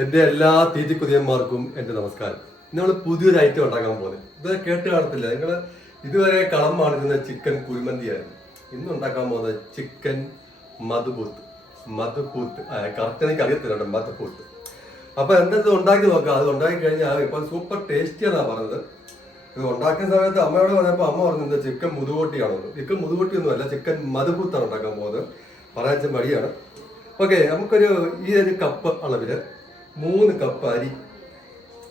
എൻ്റെ എല്ലാ തീറ്റിക്കുതിയന്മാർക്കും എൻ്റെ നമസ്കാരം. നമ്മൾ പുതിയൊരു ഐറ്റം ഉണ്ടാക്കാൻ പോകുന്നത് ഇത് കേട്ട് കാണത്തില്ല നിങ്ങൾ. ഇതുവരെ കളം മാറുന്ന ചിക്കൻ കുഴിമന്തിയായിരുന്നു. ഇന്ന് ഉണ്ടാക്കാൻ പോകുന്നത് ചിക്കൻ മധുപൂത്ത്. കറക്റ്റ് എനിക്ക് അറിയത്തില്ല മധുപൂത്ത്. അപ്പൊ എന്തെങ്കിലും ഉണ്ടാക്കി നോക്കാം. അത് ഉണ്ടാക്കി കഴിഞ്ഞാൽ ഇപ്പൊ സൂപ്പർ ടേസ്റ്റിയാണെന്നാ പറഞ്ഞത്. ഇത് ഉണ്ടാക്കുന്ന സമയത്ത് അമ്മയോട് പറഞ്ഞപ്പോൾ അമ്മ പറഞ്ഞത് ചിക്കൻ മുതുകോട്ടിയാണോ. ചിക്കൻ മുതുകോട്ടിയൊന്നും അല്ല, ചിക്കൻ മധുപൂത്താണ് ഉണ്ടാക്കാൻ പോകുന്നത്. പറയാച്ച മടിയാണ്. ഓക്കെ, നമുക്കൊരു ഈ ഒരു കപ്പ് അളവില് 3 കപ്പ് അരി,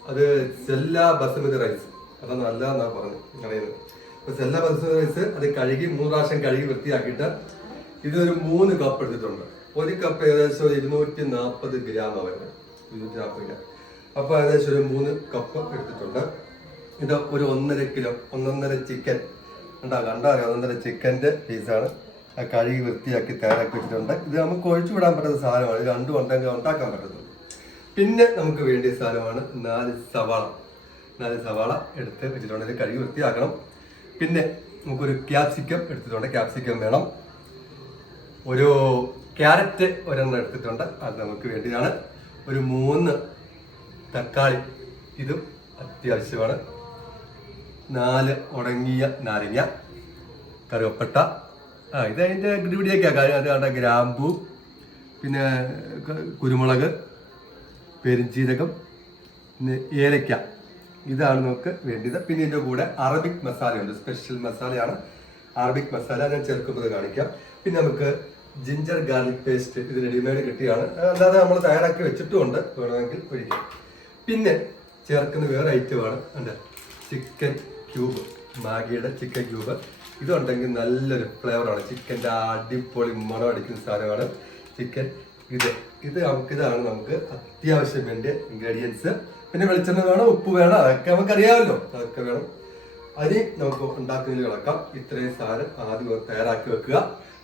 അത് സെല്ല ബസുമതി റൈസ്, അതാണ് നല്ലതെന്നാ പറഞ്ഞു പറയുന്നത്. അപ്പൊ സെല്ല ബസുമതി റൈസ് അത് കഴുകി 3 പ്രാവശ്യം കഴുകി വൃത്തിയാക്കിയിട്ട് ഇതൊരു 3 കപ്പ് എടുത്തിട്ടുണ്ട്. ഒരു കപ്പ് ഏകദേശം 240 ഗ്രാം വരുന്നത്, 240 ഗ്രാം. അപ്പൊ ഏകദേശം ഒരു 3 കപ്പ് എടുത്തിട്ടുണ്ട്. ഇത് ഒരു 1.5 കിലോ, 1.5 ചിക്കൻ ഉണ്ടാകാം. 1.5 ചിക്കൻ്റെ പീസാണ്. കഴുകി വൃത്തിയാക്കി തയ്യാറാക്കി വെച്ചിട്ടുണ്ട്. ഇത് നമുക്ക് ഒഴിച്ചു വിടാൻ പറ്റുന്ന സാധനമാണ്. ഇത് രണ്ടും ഉണ്ടെങ്കിൽ ഉണ്ടാക്കാൻ പറ്റത്തുള്ളൂ. പിന്നെ നമുക്ക് വേണ്ടിയ സാധനമാണ് 4 സവാള എടുത്ത് വെച്ചിട്ടുണ്ട്. ഇത് കഴുകി വൃത്തിയാക്കണം. പിന്നെ നമുക്കൊരു ക്യാപ്സിക്കം എടുത്തിട്ടുണ്ട്, ക്യാപ്സിക്കം വേണം. ഒരു ക്യാരറ്റ് ഒരെണ്ണം എടുത്തിട്ടുണ്ട്, അത് നമുക്ക് വേണ്ടിയാണ്. ഒരു 3 തക്കാളി, ഇതും അത്യാവശ്യമാണ്. 4 ഉണങ്ങിയ നാരങ്ങ, കറുവപ്പട്ട, ഇത് അതിൻ്റെ ഗ്രീഡിയൊക്കെയാണ്. അത് ഗ്രാമ്പൂ, പിന്നെ കുരുമുളക്, പെരിഞ്ചീരകം, പിന്നെ ഏലക്ക, ഇതാണ് നമുക്ക് വേണ്ടത്. പിന്നെ ഇതിൻ്റെ കൂടെ അറബിക് മസാലയുണ്ട്, സ്പെഷ്യൽ മസാലയാണ്. അറബിക് മസാല ഞാൻ ചേർക്കുന്നത് കാണിക്കാം. പിന്നെ നമുക്ക് ജിഞ്ചർ ഗാർലിക് പേസ്റ്റ്, ഇത് റെഡിമെയ്ഡ് കിട്ടിയാണ്, അല്ലാതെ നമ്മൾ തയ്യാറാക്കി വെച്ചിട്ടുമുണ്ട്, വേണമെങ്കിൽ ഒഴിക്കാം. പിന്നെ ചേർക്കുന്ന വേറെ ഐറ്റമാണ് എൻ്റെ ചിക്കൻ ക്യൂബ്, മാഗിയുടെ ചിക്കൻ ക്യൂബ്. ഇതുണ്ടെങ്കിൽ നല്ലൊരു ഫ്ലേവറാണ്. ചിക്കൻ്റെ അടിപൊളി മണം അടിക്കുന്ന സാധനമാണ് ചിക്കൻ. ഇതാണ് നമുക്ക് അത്യാവശ്യം വേണ്ട ഇൻഗ്രീഡിയൻസ്. പിന്നെ വെളിച്ചെണ്ണ വേണം, ഉപ്പ് വേണം, അതൊക്കെ നമുക്കറിയാമല്ലോ, അതൊക്കെ വേണം. അരി നമുക്ക് ഉണ്ടാക്കുന്നതിൽ കിടക്കാം. ഇത്രയും സാധനം ആദ്യം തയ്യാറാക്കി വെക്കുക.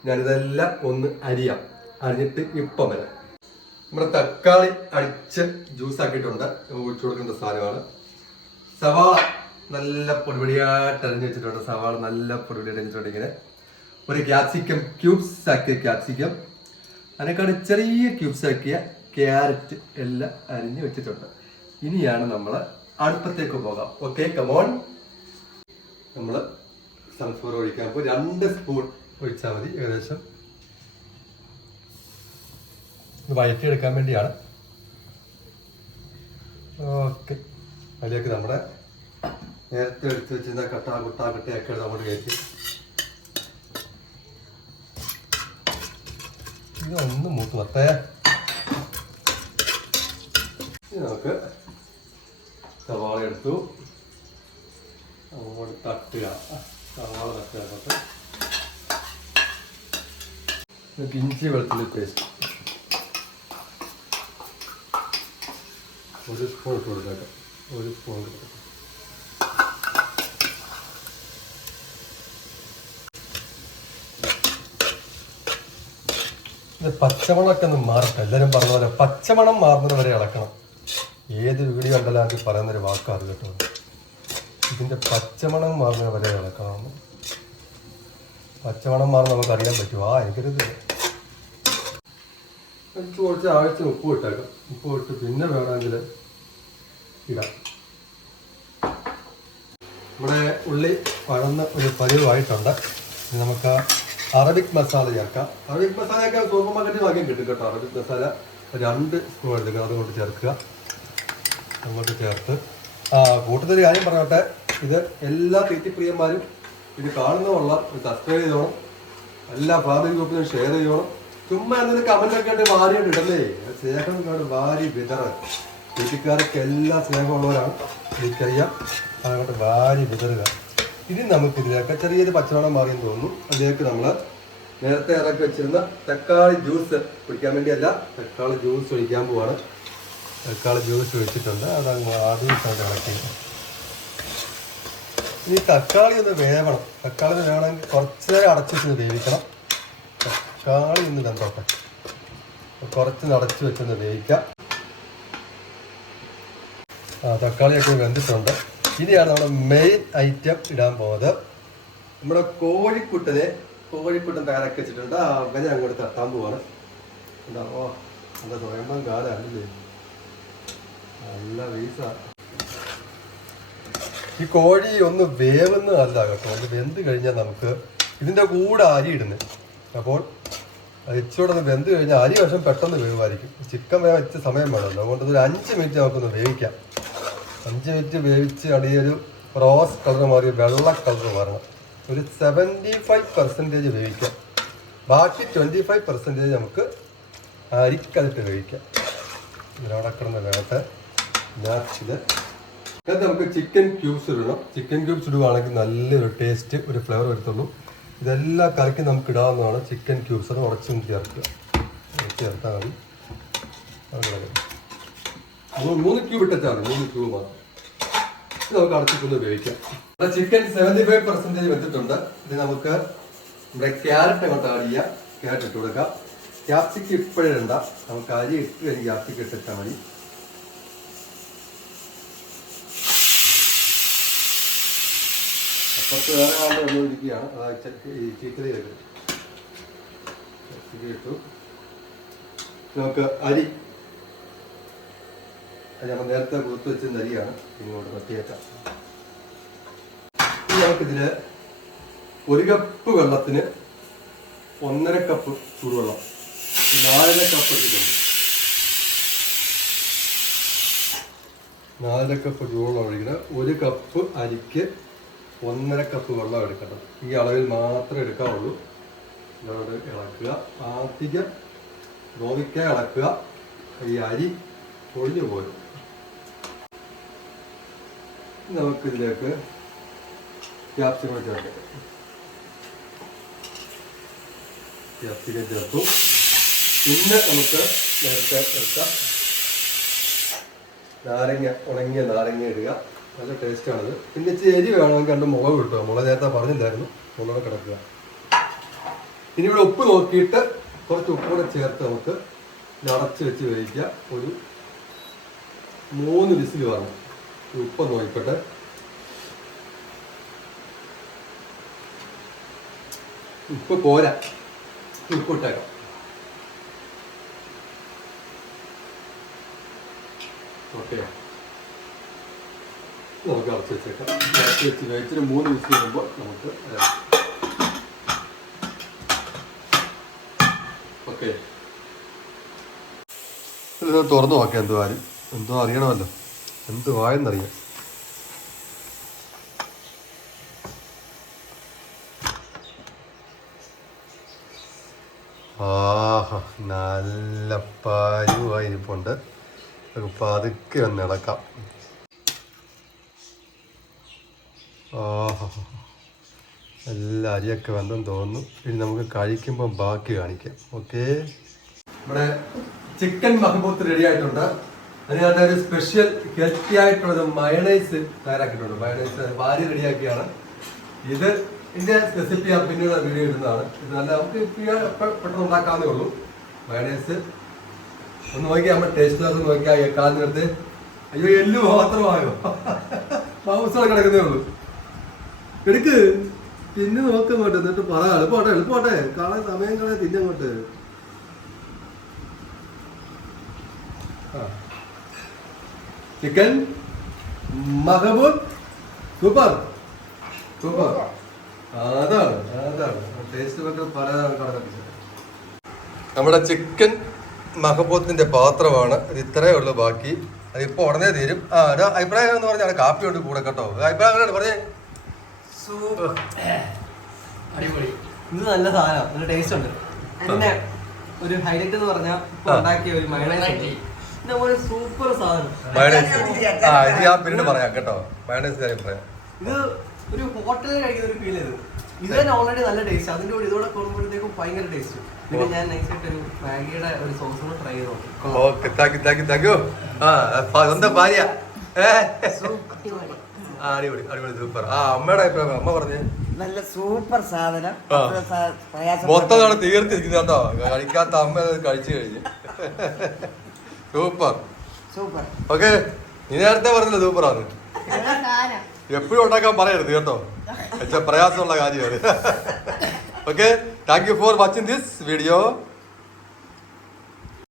ഞാനിതെല്ലാം ഒന്ന് അരിഞ്ഞിട്ട് ഇപ്പം വരാം. നമ്മുടെ തക്കാളി അടിച്ച് ജ്യൂസ് ആക്കിയിട്ടുണ്ട്, ഒഴിച്ചു കൊടുക്കേണ്ട സാധനമാണ്. സവാള നല്ല പൊടിപൊടിയായിട്ട് അരിഞ്ഞ് വെച്ചിട്ടുണ്ട്. സവാള നല്ല പൊടിപൊടിയായിട്ട് അരിഞ്ഞിട്ടുണ്ട്. ഇങ്ങനെ ഒരു ക്യാപ്സിക്കം, ക്യൂബ്സ് ആക്കിയ ക്യാപ്സിക്കം, അതിനേക്കാൾ ചെറിയ ക്യൂബ്സ് ആക്കിയ ക്യാരറ്റ് എല്ലാം അരിഞ്ഞ് വെച്ചിട്ടുണ്ട്. ഇനിയാണ് നമ്മൾ അടുപ്പത്തേക്ക് പോകാം. Okay, come on. നമ്മൾ സൺഫ്ലവർ ഒഴിക്കാൻ ഇപ്പോൾ 2 സ്പൂൺ ഒഴിച്ചാൽ മതി. ഏകദേശം വഴറ്റിയെടുക്കാൻ വേണ്ടിയാണ്. ഓക്കെ, അതിലേക്ക് നമ്മുടെ നേരത്തെ എടുത്ത് വെച്ചിരുന്ന കട്ടയൊക്കെ അങ്ങോട്ട് കയറ്റി ഇതൊന്ന് മൂത്ത് വരട്ടെ. നമുക്ക് സവാള എടുത്തു, അങ്ങോട്ട് തട്ടുക. സവാള തട്ടുക. ഇഞ്ചി വെളുത്തുള്ളി പേസ്റ്റ് 1 സ്പൂൺ ഇട്ട് കൊടുക്കാം. 1 സ്പൂൺ കൊടുക്കാം. പച്ചമണമൊക്കെ ഒന്ന് മാറട്ടെ. എല്ലാവരും പറഞ്ഞ പോലെ പച്ചമണം മാറുന്നത് വരെ ഇളക്കണം. ഏത് വീഡിയോ കണ്ടാലും ആദ്യം പറയുന്നൊരു വാക്കാണ് കേട്ടോ. ഇതിൻ്റെ പച്ചമണം മാറുന്നത് വരെ ഇളക്കണം. പച്ചമണം മാറുന്ന നമുക്കറിയാൻ പറ്റുമോ? എനിക്കൊരിത് കുറച്ച് ആവശ്യം ഉപ്പ് ഇട്ടേക്കാം. ഉപ്പ് ഇട്ട് പിന്നെ വേണമെങ്കിൽ ഇടാം. നമ്മുടെ ഉള്ളി വഴന്ന് ഒരു പരുവായിട്ടുണ്ട്. നമുക്ക് അറബിക് മസാല ചേർക്കാം. അറബിക് മസാലയൊക്കെ സൂപ്പർ മാർക്കറ്റിൽ വാങ്ങിയും കിട്ടും കേട്ടോ. അറബിക് മസാല 2 സ്പൂൺ എടുക്കുക, അതുകൊണ്ട് ചേർക്കുക. അങ്ങോട്ട് ചേർത്ത് കൂട്ടത്തൊരു കാര്യം പറഞ്ഞോട്ടെ, ഇത് എല്ലാ തീറ്റിപ്രിയന്മാരും ഇത് കാണുന്നതുള്ള സബ്സ്ക്രൈബ് ചെയ്തോണം. എല്ലാ ഫാമിലി ഗ്രൂപ്പിലും ഷെയർ ചെയ്യണം. ചുമ്മാ എന്തെങ്കിലും കമൻ്റൊക്കെ ആയിട്ട് വാരിയോട്ട് ഇടല്ലേ. സ്നേഹം കാട് വാരി വിതറ്. വീട്ടിക്കാർക്ക് എല്ലാ സ്നേഹമുള്ളവരാണ്, എനിക്കറിയാം. അങ്ങോട്ട് വാരി വിതറുക. ഇനി നമുക്കിതിലേക്ക് ചെറിയൊരു പച്ചവെള്ളം മാറിയെന്ന് തോന്നുന്നു. അതിലേക്ക് നമ്മൾ നേരത്തെ ഇറക്കി വെച്ചിരുന്ന തക്കാളി ജ്യൂസ് കുടിക്കാൻ വേണ്ടിയല്ല, തക്കാളി ജ്യൂസ് ഒഴിക്കാൻ പോവാണ്. തക്കാളി ജ്യൂസ് ഒഴിച്ചിട്ടുണ്ട്, അതങ്ങ് ആദ്യം ഇറക്കി. ഇനി തക്കാളി ഒന്ന് വേവണം. തക്കാളി വേണമെങ്കിൽ കുറച്ച് നേരം അടച്ചു വെച്ചൊന്ന് വേവിക്കണം. തക്കാളി ഒന്ന് വെന്തോട്ടെ, കുറച്ച് അടച്ചു വെച്ചൊന്ന് വേവിക്കാം. തക്കാളിയൊക്കെ വെന്തിട്ടുണ്ട്. ഇനിയാണ് നമ്മുടെ മെയിൻ ഐറ്റം ഇടാൻ പോകുന്നത്. നമ്മുടെ കോഴിക്കുട്ടൻ തയ്യാറാക്കി വെച്ചിട്ടുണ്ട്. അവനെ അങ്ങോട്ട് തട്ടാൻ പോവാണ്. എന്താ സ്വയംഭം കാലല്ലേ. നല്ല പീസ. ഈ കോഴി ഒന്ന് വേവുന്നതല്ല കേട്ടോ, അത് വെന്ത് കഴിഞ്ഞാൽ നമുക്ക് ഇതിൻ്റെ കൂടെ അരി ഇടുന്നത്. അപ്പോൾ അത് ഇച്ചിരി ഒന്ന് വെന്ത് കഴിഞ്ഞാൽ അരി വശം പെട്ടെന്ന് വേവായിരിക്കും. ചിക്കൻ വേവിച്ച സമയം വേണമല്ലോ, അതുകൊണ്ട് ഒരു 5 മിനിറ്റ് നമുക്കൊന്ന് വേവിക്കാം. 5 മിനിറ്റ് വേവിച്ച് അടിയൊരു റോസ് കളർ മാറി വെള്ള കളർ വരണം. ഒരു 75% വേവിക്കാം. ബാക്കി 25% നമുക്ക് അരിക്കതിട്ട് വേവിക്കാം. ഇതിനവിടെ കിടന്ന് വേട്ടെ. ഇതിനകത്ത് നമുക്ക് ചിക്കൻ ക്യൂബ്സ് ഇടണം. ചിക്കൻ ക്യൂബ്സ് ഇടുകയാണെങ്കിൽ നല്ലൊരു ടേസ്റ്റ്, ഒരു ഫ്ലേവർ വരുത്തുള്ളൂ. ഇതെല്ലാം കറിക്ക് നമുക്ക് ഇടാവുന്നതാണ്. ചിക്കൻ ക്യൂബ്സ് അത് ഉടച്ചും ചേർക്കുക. ചേർത്താൽ മതി. 3 ക്യൂബ് ഇട്ടാൽ മതി. 3 ക്യൂബ് മാത്രം. ഇത് നമുക്ക് അടച്ചിട്ടൊന്ന് ഉപയോഗിക്കാം. ചിക്കൻ 75% വെന്തിട്ടുണ്ട്. ഇത് നമുക്ക് നമ്മുടെ ക്യാരറ്റ് അങ്ങോട്ട് ആഡ് ചെയ്യാം. ക്യാരറ്റ് ഇട്ട് കൊടുക്കാം. ക്യാപ്സിക്കം ഇപ്പോഴേ ഇടണ്ട, നമുക്ക് അരി ഇട്ട് കഴിഞ്ഞ് ക്യാപ്സിക്കം ഇട്ടിട്ടാൽ മതി. അപ്പുറത്ത് വേറെ ആളുടെ വന്നുകൊണ്ടിരിക്കുകയാണ്. ഈ ചീക്കറിയിലേക്ക് ക്യാപ്സിക്കം ഇട്ടു. നമുക്ക് അരി നമ്മൾ നേരത്തെ കുത്ത് വെച്ച അരിയാണ് ഇങ്ങോട്ട് പറ്റിയേക്കാം. ഇനി നമുക്കിതിൽ 1 കപ്പ് വെള്ളത്തിന് 1.5 കപ്പ് ചൂടുവെള്ളം, 4.5 കപ്പ് എടുത്തിട്ടുണ്ട്. 4.5 കപ്പ് ചൂടുവെള്ളം ഒഴിക്കണം. 1 കപ്പ് അരിക്ക് 1.5 കപ്പ് വെള്ളം എടുക്കണം. ഈ അളവിൽ മാത്രമേ എടുക്കാവുള്ളൂ. ഇതോടെ ഇളക്കുക. ആദ്യം നോവിക്കാൻ ഇളക്കുക. ഈ അരി പൊടിഞ്ഞു പോരും. നമുക്കിതിലേക്ക് ക്യാപ്സിക്കം ചേർക്കാം. ക്യാപ്സിക്കം ചേർത്തു. പിന്നെ നമുക്ക് നേരത്തെ എടുത്ത നാരങ്ങ, ഉണങ്ങിയ നാരങ്ങ ഇടുക. നല്ല ടേസ്റ്റാണത്. പിന്നെ ഇച്ചിരി എരി വേണമെങ്കിൽ 2 മുളക് കിട്ടുക. മുളക് നേരത്തെ പറഞ്ഞില്ലായിരുന്നു, മുളക് കിടക്കുക. ഇനി ഇവിടെ ഉപ്പ് നോക്കിയിട്ട് കുറച്ച് ഉപ്പ് കൂടെ ചേർത്ത് നമുക്ക് അടച്ച് വെച്ച് വേവിക്കുക. ഒരു 3 വിസിൽ വേണം. ഉപ്പ് നോക്കിക്കോട്ടെ. ഉപ്പ് പോരാ, ഉപ്പ് ഇട്ടേക്കാം. ഓക്കെ, നമുക്ക് അടച്ച് വെച്ചേക്കാം. അടച്ച് വെച്ച് കഴിച്ചിട്ട് 3 വിസിൽ വരുമ്പോൾ നമുക്ക് ഓക്കെ ഇത് തുറന്നു നോക്കാം. എന്തോ അറിയണമല്ലോ, എന്തുവായെന്നറിയാം. ആഹാ, നല്ല പാരുവായിരിപ്പുണ്ട്. പതുക്കെ ഒന്ന് ഇളക്കാം. ആഹാ, എല്ലാ അരിയൊക്കെ വന്നെന്ന് തോന്നുന്നു. ഇനി നമുക്ക് കഴിക്കുമ്പോൾ ബാക്കി കാണിക്കാം. ഓക്കെ, ഇവിടെ ചിക്കൻ മഹബൂത്ത് റെഡി ആയിട്ടുണ്ട്. അതിനകത്ത് ഒരു സ്പെഷ്യൽ ഹെൽത്തി ആയിട്ടുള്ള മയണൈസ് തയ്യാറാക്കിയിട്ടുണ്ട്. മയണൈസ് വാരി റെഡിയാക്കിയാണ്. ഇതിന്റെ റെസിപ്പി ഞാൻ പിന്നീട് വീഡിയോ ഇടുന്നതാണ്. ഇത് നല്ല നമുക്ക് പെട്ടെന്ന് ഉണ്ടാക്കാവുന്നേ ഉള്ളൂ. മയണൈസ് ഒന്ന് നോക്കിയാൽ നമ്മൾ ടേസ്റ്റ് അത് നോക്കിയാൽ കാലിനടുത്ത് അയ്യോ എല്ലു മാത്രമായോ, മാംസം കിടക്കുന്നേ ഉള്ളൂ. എടുക്ക്, പിന്നെ നോക്കങ്ങോട്ട്, എന്നിട്ട് പറ. എളുപ്പമാട്ടെ കാണാൻ സമയം കളയാൻ തിന്നങ്ങോട്ട്. ചിക്കൻ മഹബൂത്ത് സൂപ്പർ. അതാണ് ടേസ്റ്റ് പറയാൻ. നമ്മുടെ ചിക്കൻ മഹബൂത്തിന്റെ പാത്രമാണ് ഇത്. ഇത്രയേ ഉള്ളൂ, ബാക്കി അതിപ്പോ ഉടനെ തീരും. അഭിപ്രായം എന്ന് പറഞ്ഞാൽ കാപ്പി കൊണ്ട് കൂടെ കേട്ടോ. അഭിപ്രായം പറഞ്ഞേ. അടിപൊളി, ഇത് നല്ല സാധനം, നല്ല ടേസ്റ്റ് ഉണ്ട്. പിന്നെ ഒരു ഹൈലൈറ്റ് എന്ന് പറഞ്ഞാൽ ഉണ്ടാക്കിയ ഒരു മയണൈസ്, സൂപ്പർ സാധനം. ഇത് ഞാൻ പിന്നീട് പറയാം കേട്ടോ. മയണൈസ് കാര്യം പറയാം. ഇത് ഒരു ഹോട്ടലിൽ കഴിക്കുന്ന ഒരു ഫീൽ ചെയ്തു. ഇത് തന്നെ ഓൾറെഡി നല്ല ടേസ്റ്റ്, അതിന്റെ കൂടെ ഇതോടെ കൂടുമ്പോഴത്തേക്കും ഭയങ്കര ടേസ്റ്റ്. പിന്നെ ഞാൻ നെക്സ്റ്റ് ഒരു മാഗിയുടെ ഒരു സോസ് കൂടെ ട്രൈ ചെയ്ത് നോക്കും. Okay, thank you. സ്വന്തം ഭാര്യ അടിപൊളി സൂപ്പർ. അമ്മയുടെ അഭിപ്രായം അമ്മ പറഞ്ഞേ. നല്ല സൂപ്പർ സാധനം. മൊത്തം നാളെ തീർത്തിരിക്കുന്നു കേട്ടോ. കഴിക്കാത്ത അമ്മ കഴിച്ചു കഴിഞ്ഞ്. സൂപ്പർ. ഓക്കെ, നീ നേരത്തെ പറഞ്ഞില്ല സൂപ്പറാണ്. എപ്പോഴും ഉണ്ടാക്കാൻ പറയരുത് കേട്ടോ, പ്രയാസമുള്ള കാര്യമാണ്. Okay, thank you for watching this video.